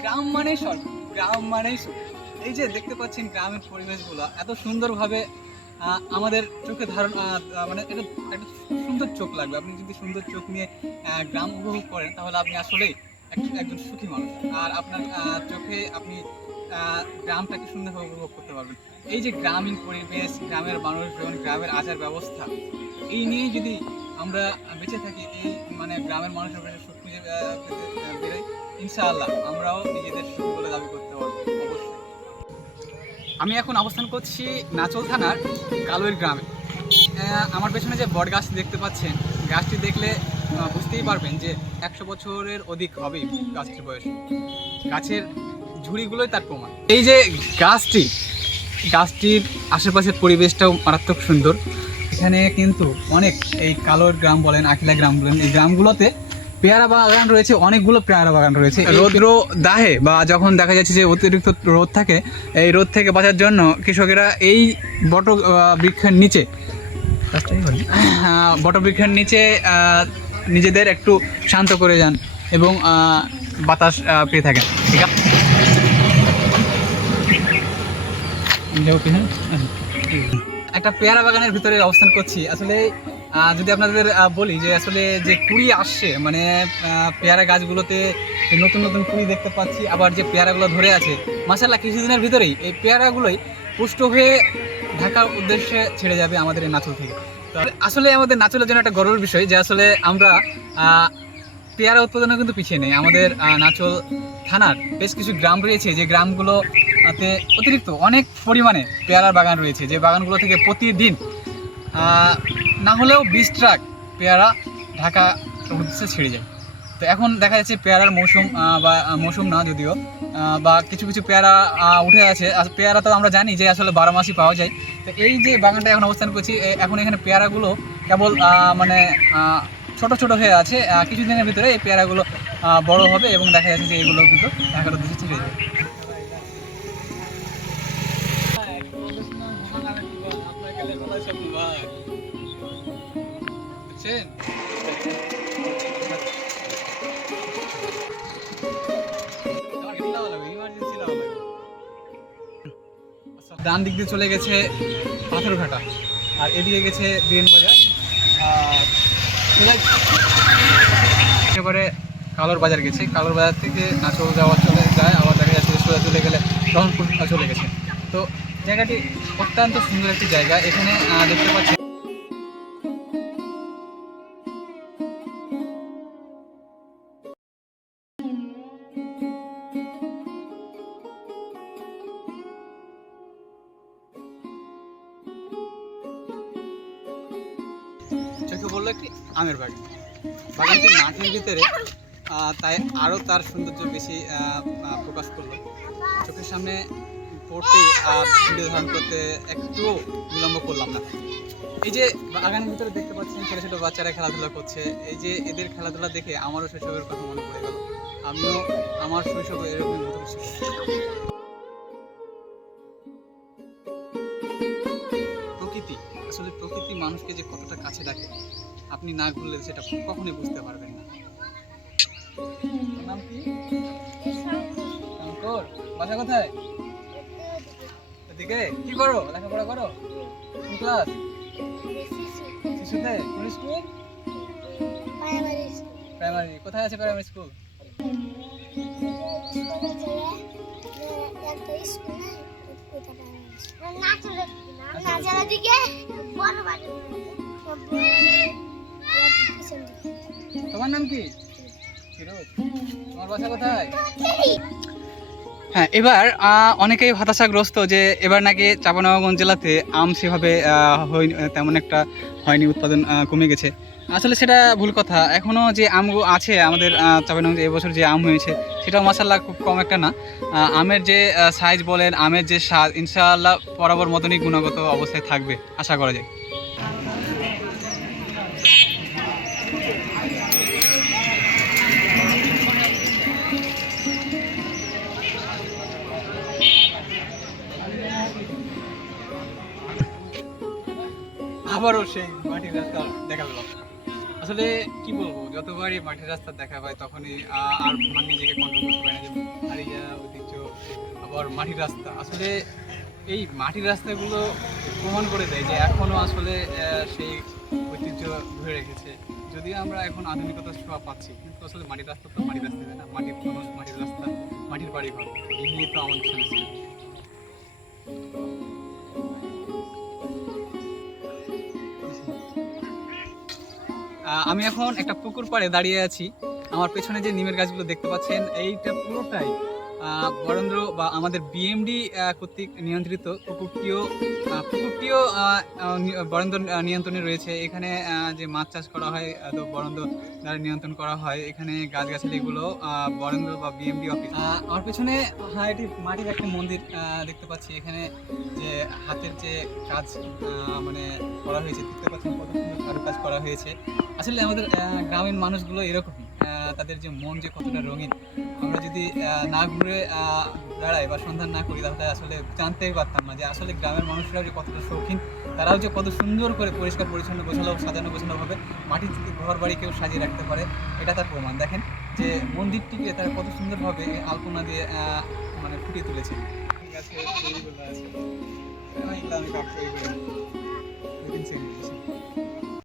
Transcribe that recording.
গ্রাম মানেই স্বর্গ, গ্রাম মানেই সুখ। এই যে দেখতে পাচ্ছেন গ্রামের পরিবেশগুলো এত সুন্দরভাবে আমাদের চোখে ধারণ মানে এটা একটা সুন্দর চোখ লাগবে। আপনি যদি সুন্দর চোখ নিয়ে গ্রাম উপভোগ করেন তাহলে আপনি আসলেই একজন সুখী মানুষ। আর আপনার চোখে আপনি গ্রামটাকে সুন্দরভাবে উপভোগ করতে পারবেন। এই যে গ্রামীণ পরিবেশ, গ্রামের মানুষজন, গ্রামের আচার ব্যবস্থা, এই নিয়ে যদি আমরা বেঁচে থাকি, এই মানে গ্রামের মানুষের কাছে সুখ খুঁজে পেতে বেরোই, ইনশাআল্লাহ আমরাও নিজেদের সুখ বলে দাবি করতে পারবো অবশ্যই। আমি এখন অবস্থান করছি নাচল থানার কালুইর গ্রামে। আমার পেছনে যে বট গাছ দেখতে পাচ্ছেন, গাছটি দেখলে বুঝতেই পারবেন যে 100 বছরের অধিক হবেই গাছটির বয়স। গাছের ঝুড়িগুলোই তার প্রমাণ। এই যে গাছটির আশেপাশের পরিবেশটাও মারাত্মক সুন্দর। এখানে কিন্তু অনেক এই কালোর গ্রাম বলেন, আখিলা গ্রাম বলেন, এই গ্রামগুলোতে পেয়ারা বাগান রয়েছে, অনেকগুলো পেয়ারা বাগান রয়েছে। রৌদ্র দাহে বা যখন দেখা যাচ্ছে যে অতিরিক্ত রোদ থাকে, এই রোদ থেকে বাঁচার জন্য কৃষকেরা এই বটবৃক্ষের নিচে নিজেদের একটু শান্ত করে যান এবং বাতাস পেয়ে থাকেন। ঠিক আছে, একটা পেয়ারা বাগানের ভিতরে অবস্থান করছি। আসলে যদি আপনাদের বলি যে আসলে যে কুড়ি আসছে, মানে পেয়ারা গাছগুলোতে নতুন নতুন কুড়ি দেখতে পাচ্ছি, আবার যে পেয়ারাগুলো ধরে আছে মাশাআল্লাহ কিছুদিনের ভিতরেই এই পেয়ারাগুলোই পুষ্ট হয়ে ঢাকার উদ্দেশ্যে ছেড়ে যাবে আমাদের এই নাচল থেকে। তো আসলে আমাদের নাচলের জন্য একটা গর্বের বিষয় যে আসলে আমরা পেয়ারা উৎপাদনে কিন্তু পিছিয়ে নেই। আমাদের নাচল থানার বেশ কিছু গ্রাম রয়েছে যে গ্রামগুলোতে অতিরিক্ত অনেক পরিমাণে পেয়ারার বাগান রয়েছে, যে বাগানগুলো থেকে প্রতিদিন না হলেও 20 ট্রাক পেয়ারা ঢাকা উদ্দেশ্যে ছেড়ে যায়। তো এখন দেখা যাচ্ছে পেয়ারার মৌসুম বা মৌসুম না যদিও, বা কিছু কিছু পেয়ারা উঠে আছে। পেয়ারা তো আমরা জানি যে আসলে 12 মাসই পাওয়া যায়। তো এই যে বাগানটা এখন অবস্থান করছি, এখন এখানে পেয়ারাগুলো কেবল মানে ছোট ছোট হয়ে আছে। কিছুদিনের ভিতরে এই পেয়ারাগুলো বড় হবে এবং দেখা যাচ্ছে যে এগুলো কিন্তু ঢাকার উদ্দেশ্যে ছেড়ে যাবে। ডান দিক দিয়ে চলে গেছে পাথরঘাটা, আর এদিকে গেছে বীরেন বাজার, একেবারে কালোর বাজার গেছে। কালোর বাজার থেকে নাচল চলে যায়, আবার দেখা যাচ্ছে সোজা চলে গেলে রংপুর চলে গেছে। তো জায়গাটি অত্যন্ত সুন্দর একটি জায়গা। এখানে দেখতে পাচ্ছি চোখে বললো একটি আমের বাগান। বাগানটি মাঠের ভিতরে, তাই আরও তার সৌন্দর্য বেশি প্রকাশ করলো। চোখের সামনে পড়তেই ভিডিও ধারণ করতে একটু বিলম্ব করলাম না। এই যে বাগানের ভিতরে দেখতে পাচ্ছেন ছোটো ছোটো বাচ্চারা খেলাধুলা করছে। এই যে এদের খেলাধুলা দেখে আমারও শৈশবের কথা মনে পড়ে গেল। আমিও আমার শৈশবে এরকম প্রকৃতি, আসলে প্রকৃতি মানুষকে যে কতটা কাছে ডাকে আপনি না ঘুরলে সেটা কখনোই বুঝতে পারবেন না। নাম কি? শঙ্কর। বাসা কোথায়? এদিকে। কি করো? লেখাপড়া করো? কোন ক্লাস? শিশুতে? কোন স্কুল? প্রাইমারি। কোথায় আছে প্রাইমারি স্কুল? তোমার নাম কি? তোমার বাসা কোথায়? হ্যাঁ, এবার অনেকেই হতাশাগ্রস্ত যে এবার নাকি চাঁপাইনবাবগঞ্জ জেলাতে আম সেভাবে তেমন একটা হয়নি, উৎপাদন কমে গেছে। আসলে সেটা ভুল কথা। এখনও যে আমগুলো আছে আমাদের চাঁপাইনবাবগঞ্জে এবছর যে আম হয়েছে সেটাও মাশাআল্লাহ খুব কম একটা না। আমের যে সাইজ বলেন, আমের যে স্বাদ, ইনশাআল্লাহ বরাবর মতনই গুণগত অবস্থায় থাকবে আশা করা যায়। আবারও সেই মাটির রাস্তা দেখা পেলাম। আসলে কি বলবো, যতবারই মাটির রাস্তা দেখা পাই তখনই আর নিজেকে কন্ট্রোল করতে পারি না যে মাটির রাস্তা, আসলে এই মাটির রাস্তাগুলো প্রমাণ করে দেয় যে এখনও আসলে সেই ঐতিহ্য ধরে রেখেছে। যদিও আমরা এখন আধুনিকতার ছোঁয়া পাচ্ছি, কিন্তু আসলে মাটির রাস্তা তো মাটির রাস্তা, তাই না? মাটির মানুষ, মাটির রাস্তা, মাটির বাড়ি ঘর, এই নিয়ে তো আমাদের সংস্কৃতি। আমি এখন একটা পুকুর পাড়ে দাঁড়িয়ে আছি। আমার পেছনে যে নিমের গাছগুলো দেখতে পাচ্ছেন, এইটা পুরোটাই বরেন্দ্র বা আমাদের বিএমডি কর্তৃক নিয়ন্ত্রিত। পুকুরটিও বরেন্দ্র নিয়ন্ত্রণে রয়েছে। এখানে যে মাছ চাষ করা হয় তো বরেন্দ্র দ্বারা নিয়ন্ত্রণ করা হয়। এখানে গাছগাছালিগুলো বরেন্দ্র বা বিএমডি অফিস। আমার পেছনে এটি মাটির একটা মন্দির দেখতে পাচ্ছি। এখানে যে হাতের যে কাজ মানে করা হয়েছে, দেখতে পাচ্ছেন কত সুন্দর কারুকাজ করা হয়েছে। আসলে আমাদের গ্রামীণ মানুষগুলো এরকমই, তাদের যে মন যে কতটা রঙিন, আমরা যদি না ঘুরে বেড়াই বা সন্ধান না করি, তাহলে আসলে জানতেই পারতাম না যে আসলে গ্রামের মানুষরাও যে কতটা শৌখিন, তারাও যে কত সুন্দর করে পরিষ্কার পরিচ্ছন্ন সাজানো গোছানোভাবে মাটির ঘর বাড়ি কেউ সাজিয়ে রাখতে পারে, এটা তার প্রমাণ। দেখেন যে মন্দিরটিকে তারা কত সুন্দরভাবে আলপনা দিয়ে মানে ফুটিয়ে তুলেছে। ঠিক আছে, আছে এগুলো আমি কাপ তৈরি করি।